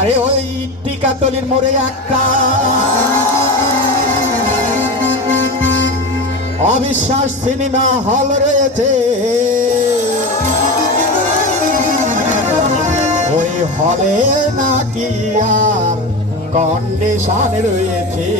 আরে ওই টিকাতলির মোড়ে একটা অবিশ্বাস সিনেমা হল রয়েছে। ওই হলে নাকি আর কন্ডিশন রয়েছে।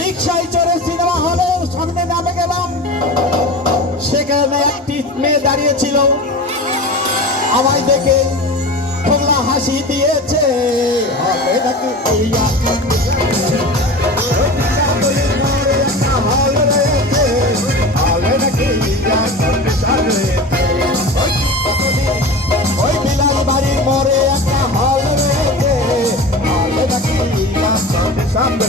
রিক্সায় চড়ে সিনেমা হলের সামনে নামে গেলাম। সেখানে একটি মেয়ে দাঁড়িয়ে ছিল, আমায় দেখে খোলা হাসি দিয়েছে। হবে নাকি হল রয়েছে, হবে নাকি ওই বিলাল বাড়ির মোড়ে একটা হল রয়েছে, হবে নাকি সামনে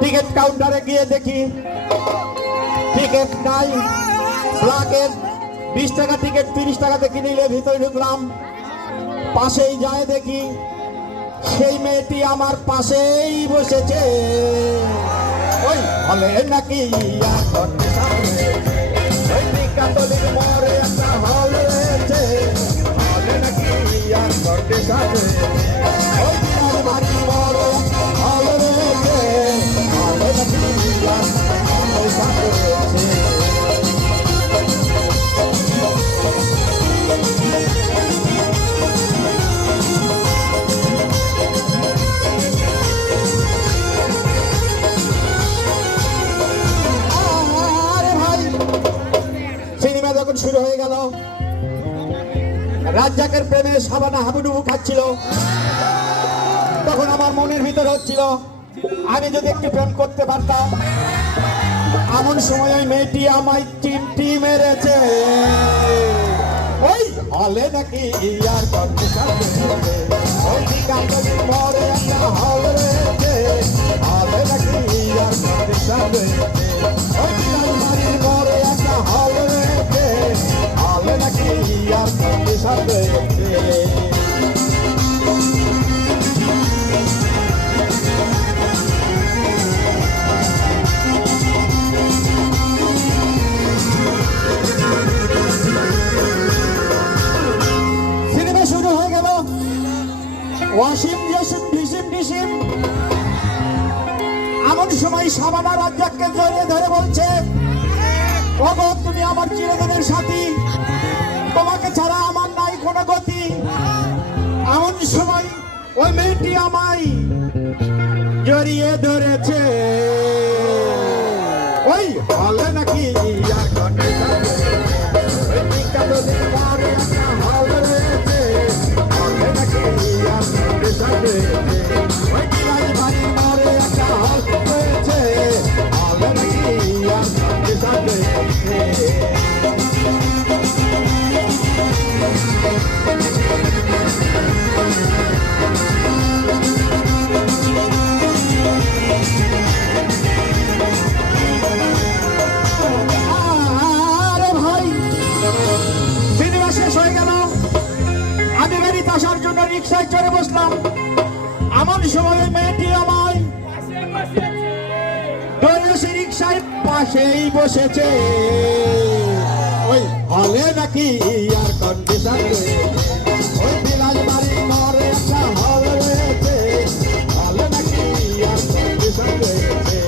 টিকিট কাউন্টারে গিয়ে দেখি টিকিট নাই। ব্ল্যাকের 20 টাকা টিকিট 30 টাকাতে কিনে নিলে ভিতরে ঢুকলাম। পাশেই যায় দেখি সেই মেয়েটি আমার পাশেই বসেছে। ওই হলে নাকি টিকাতলির মোড়ে একটা হল রয়েছে, হলে নাকি আর কন্ডিশন রয়েছে। ওই বাড়ির মোড়ে একটা হল রয়েছে, হলে নাকি আর কন্ডিশন রয়েছে। সিনেমা যখন শুরু হয়ে গেল, রাজ্জাকের প্রেমে সাবানা হাবুডুবু খাচ্ছিল। তখন আমার মনের ভিতর হচ্ছিল আমি যদি একটু প্রেম করতে পারতাম। এমন সময় ওই মেয়েটি আমায় চিমটি মেরেছে। ওই হলে নাকি ইয়ার কন্ডিশন রয়েছে, ওই টিকাতলির মোড়ে একটা হল রয়েছে, হলে নাকি ইয়ার কন্ডিশন রয়েছে। ওই বিলালবাড়ির মোড়ে একটা হল রয়েছে, হলে নাকি ইয়ার কন্ডিশন রয়েছে। সিনেমা শুরু হয়ে গেল। ওয়াসিম জসিম ঢিসিম ঢিসিম। এমন সময় সাবানা রাজ্জাককে জড়িয়ে ধরে বলছে, ওগো তুমি আমার চিরদিনের সাথী, তোমাকে ছাড়া আমার নাই কোনো গতি। এমন সময় ওই মেয়েটি আমায় জড়িয়ে ধরেছে। ওই হলে নাকি আর কন্ডিশন রয়েছে, ওই টিকাতলির মোড়ে একটা হল রয়েছে, হলে নাকি আর কন্ডিশন রয়েছে। ওই বিলালবাড়ির মোড়ে একটা হল রয়েছে, হলে নাকি আর কন্ডিশন রয়েছে। আরে ভাই, সিনেমা শেষ হয়ে গেল। আমি বাড়িতে আসার জন্য রিক্সায় চড়ে বসলাম। এমন সময় মেয়েটি আমায় ধরে সে রিক্সায় পাশেই বসেছে। ওই হলে নাকি আর কন্ডিশন রয়েছে, ওই বিলালবাড়ির মোড়ে একটা হল রয়েছে, হলে নাকি আর কন্ডিশন রয়েছে।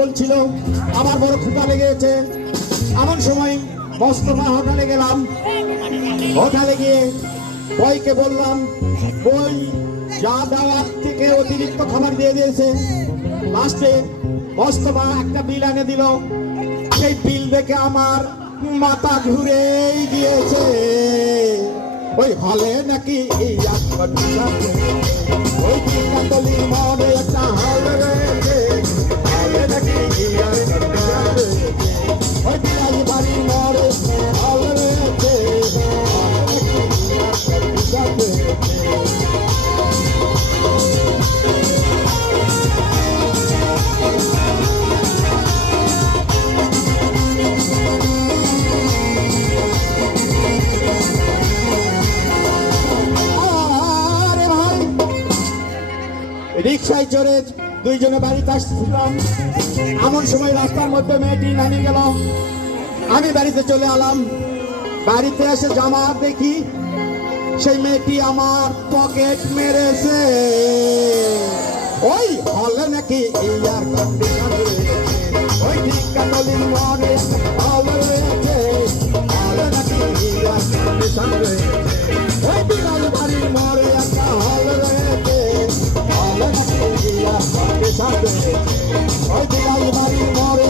বলছিল আমার বড় ক্ষুধা লেগেছে। এমন সময় মোস্তফা হোটেলে গেলাম। হোটেলে গিয়ে বইকে বললাম, বই যা দেওয়ার থেকে অতিরিক্ত খাবার দিয়ে দিয়েছে। লাস্টে মোস্তফা একটা বিল এনে দিল। সেই বিল দেখে আমার মাথা ঘুরেই গিয়েছে। ওই হলে নাকি ওই কাতলি মনে একটা হল রয়েছে, হলে নাকি ওই বিলাস বাড়ির মরে হল রয়েছে, রিক্সায় চড়ে দুইজনে বাড়িতে আসছিলাম। এমন সময় রাস্তার মধ্যে মেয়েটি নামিয়ে গেল। আমি বাড়িতে চলে এলাম। বাড়িতে এসে জামা দেখি সেই মেয়েটি আমার পকেট মেরেছে। ওই হলে নাকি এয়ার কন্ডিশন রয়েছে, ওই টিকাতলির মনে হল রয়েছে, হলে নাকি এয়ার কন্ডিশন রয়েছে, ওই বিড়াল বাড়ির মরে একটা হল রয়েছে, হলে নাকি এয়ার কন্ডিশন রয়েছে, ওই বিড়াল বাড়ির মরে